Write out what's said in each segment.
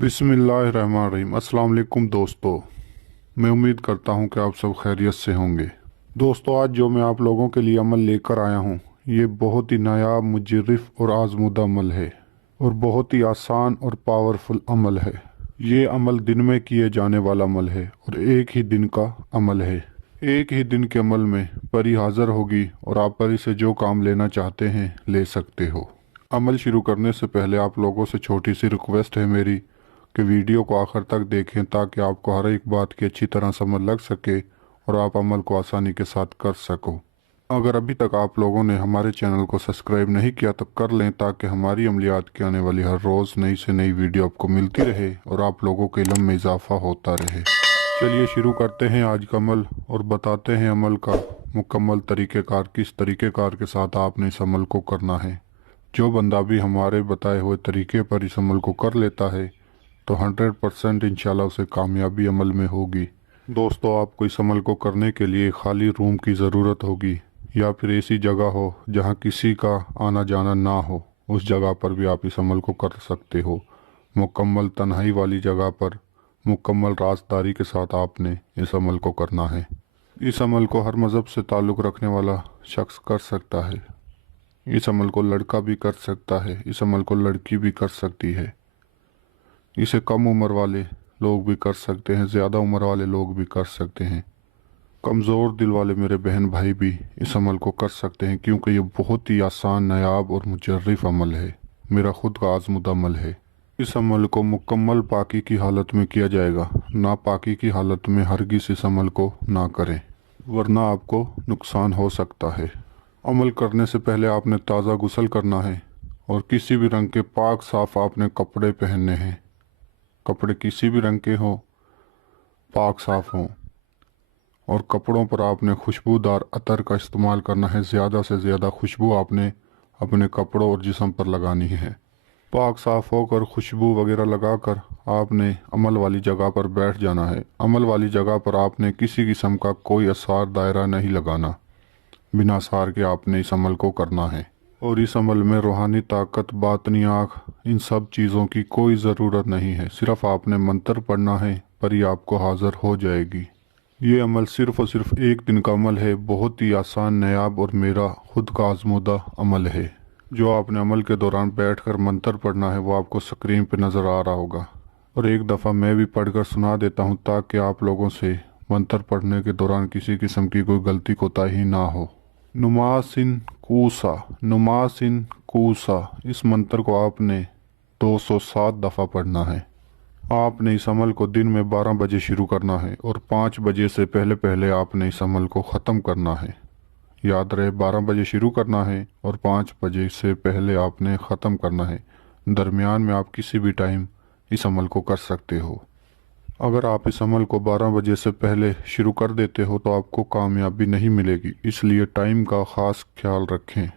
बिस्मिल्लाहिर्रहमानिर्रहीम। अस्सलाम वालेकुम दोस्तों, मैं उम्मीद करता हूँ कि आप सब खैरियत से होंगे। दोस्तों, आज जो मैं आप लोगों के लिए अमल लेकर आया हूँ, ये बहुत ही नायाब, मुजर्रिफ और आजमूदा अमल है और बहुत ही आसान और पावरफुल अमल है। ये अमल दिन में किए जाने वाला अमल है और एक ही दिन का अमल है। एक ही दिन के अमल में परी हाजिर होगी और आप परी से जो काम लेना चाहते हैं ले सकते हो। अमल शुरू करने से पहले आप लोगों से छोटी सी रिक्वेस्ट है मेरी कि वीडियो को आखिर तक देखें ताकि आपको हर एक बात की अच्छी तरह समझ लग सके और आप अमल को आसानी के साथ कर सको। अगर अभी तक आप लोगों ने हमारे चैनल को सब्सक्राइब नहीं किया तो कर लें ताकि हमारी अमलियात की आने वाली हर रोज़ नई से नई वीडियो आपको मिलती रहे और आप लोगों के इल्म में इजाफा होता रहे। चलिए शुरू करते हैं आज का अमल और बताते हैं अमल का मुकम्मल तरीक़ेकार, किस तरीक़ेकार के साथ आपने इस अमल को करना है। जो बंदा भी हमारे बताए हुए तरीके पर इस अमल को कर लेता है तो 100% इंशाल्लाह उसे कामयाबी अमल में होगी। दोस्तों, आपको इस अमल को करने के लिए खाली रूम की ज़रूरत होगी या फिर ऐसी जगह हो जहां किसी का आना जाना ना हो। उस जगह पर भी आप इस अमल को कर सकते हो। मुकम्मल तन्हाई वाली जगह पर मुकम्मल राज़दारी के साथ आपने इस अमल को करना है। इस अमल को हर मज़हब से ताल्लुक़ रखने वाला शख्स कर सकता है। इस अमल को लड़का भी कर सकता है, इस अमल को लड़की भी कर सकती है। इसे कम उम्र वाले लोग भी कर सकते हैं, ज़्यादा उम्र वाले लोग भी कर सकते हैं। कमज़ोर दिल वाले मेरे बहन भाई भी इस अमल को कर सकते हैं क्योंकि ये बहुत ही आसान, नायाब और मुजर्रिफ अमल है। मेरा खुद का आज़मूदा अमल है। इस अमल को मुकम्मल पाकी की हालत में किया जाएगा। नापाकी की हालत में हरगिज़ इस अमल को ना करें वरना आपको नुकसान हो सकता है। अमल करने से पहले आपने ताज़ा गुस्ल करना है और किसी भी रंग के पाक साफ़ आपने कपड़े पहनने हैं। कपड़े किसी भी रंग के हों, पाक साफ़ हों और कपड़ों पर आपने खुशबूदार अतर का इस्तेमाल करना है। ज़्यादा से ज़्यादा खुशबू आपने अपने कपड़ों और जिस्म पर लगानी है। पाक साफ़ होकर खुशबू वगैरह लगाकर आपने अमल वाली जगह पर बैठ जाना है। अमल वाली जगह पर आपने किसी किस्म का कोई असर दायरा नहीं लगाना। बिना सार के आपने इस अमल को करना है और इस अमल में रूहानी ताकत, बातनी आँख, इन सब चीज़ों की कोई ज़रूरत नहीं है। सिर्फ आपने मंत्र पढ़ना है, परी आपको हाज़िर हो जाएगी। ये अमल सिर्फ़ और सिर्फ एक दिन का अमल है। बहुत ही आसान, नायाब और मेरा खुद का आज़मूदा अमल है। जो आपने अमल के दौरान बैठ कर मंत्र पढ़ना है वो आपको स्क्रीन पर नज़र आ रहा होगा और एक दफ़ा मैं भी पढ़ कर सुना देता हूँ ताकि आप लोगों से मंत्र पढ़ने के दौरान किसी किस्म की कोई गलती कोताही ना हो। नुमासिन कूसा, नुमासिन कूसा, इस मंत्र को आपने 207 दफ़ा पढ़ना है। आपने इस अमल को दिन में 12 बजे शुरू करना है और 5 बजे से पहले पहले आपने इस अमल को ख़त्म करना है। याद रहे, 12 बजे शुरू करना है और 5 बजे से पहले आपने ख़त्म करना है। दरमियान में आप किसी भी टाइम इस अमल को कर सकते हो। अगर आप इस अमल को 12 बजे से पहले शुरू कर देते हो तो आपको कामयाबी नहीं मिलेगी, इसलिए टाइम का ख़ास ख्याल रखें।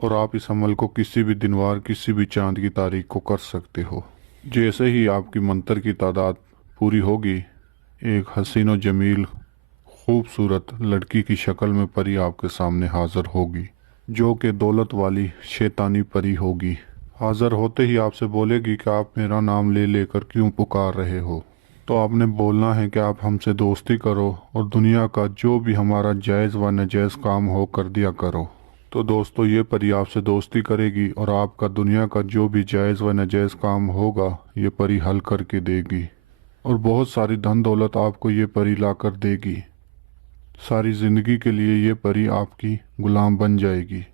और आप इस अमल को किसी भी दिनवार, किसी भी चांद की तारीख को कर सकते हो। जैसे ही आपकी मंत्र की तादाद पूरी होगी, एक हसीन व जमील खूबसूरत लड़की की शक्ल में परी आपके सामने हाज़िर होगी, जो कि दौलत वाली शैतानी परी होगी। हाज़िर होते ही आपसे बोलेगी कि आप मेरा नाम ले लेकर क्यों पुकार रहे हो। तो आपने बोलना है कि आप हमसे दोस्ती करो और दुनिया का जो भी हमारा जायज़ व नाजायज़ काम हो कर दिया करो। तो दोस्तों, ये परी आपसे दोस्ती करेगी और आपका दुनिया का जो भी जायज़ व नाजायज़ काम होगा ये परी हल करके देगी और बहुत सारी धन दौलत आपको ये परी ला कर देगी। सारी ज़िंदगी के लिए ये परी आपकी ग़ुलाम बन जाएगी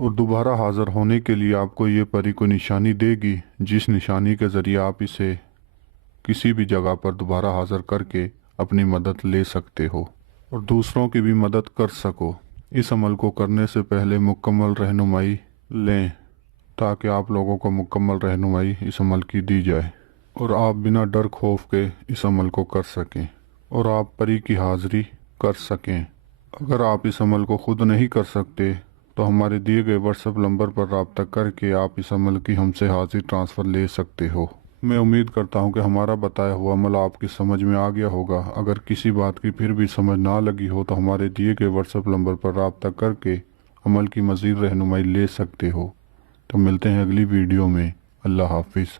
और दोबारा हाज़िर होने के लिए आपको ये परी को निशानी देगी, जिस निशानी के ज़रिए आप इसे किसी भी जगह पर दोबारा हाज़िर करके अपनी मदद ले सकते हो और दूसरों की भी मदद कर सको। इस अमल को करने से पहले मुकम्मल रहनुमाई लें ताकि आप लोगों को मुकम्मल रहनुमाई इस अमल की दी जाए और आप बिना डर खौफ के इस अमल को कर सकें और आप परी की हाज़िरी कर सकें। अगर आप इस अमल को ख़ुद नहीं कर सकते तो हमारे दिए गए व्हाट्सएप नंबर पर रब्ता करके आप इस अमल की हमसे हाज़िर ट्रांसफ़र ले सकते हो। मैं उम्मीद करता हूं कि हमारा बताया हुआ अमल आपकी समझ में आ गया होगा। अगर किसी बात की फिर भी समझ ना लगी हो तो हमारे दिए गए व्हाट्सएप नंबर पर रब्ता करके अमल की मज़ीद रहनुमाई ले सकते हो। तो मिलते हैं अगली वीडियो में। अल्लाह हाफिज़।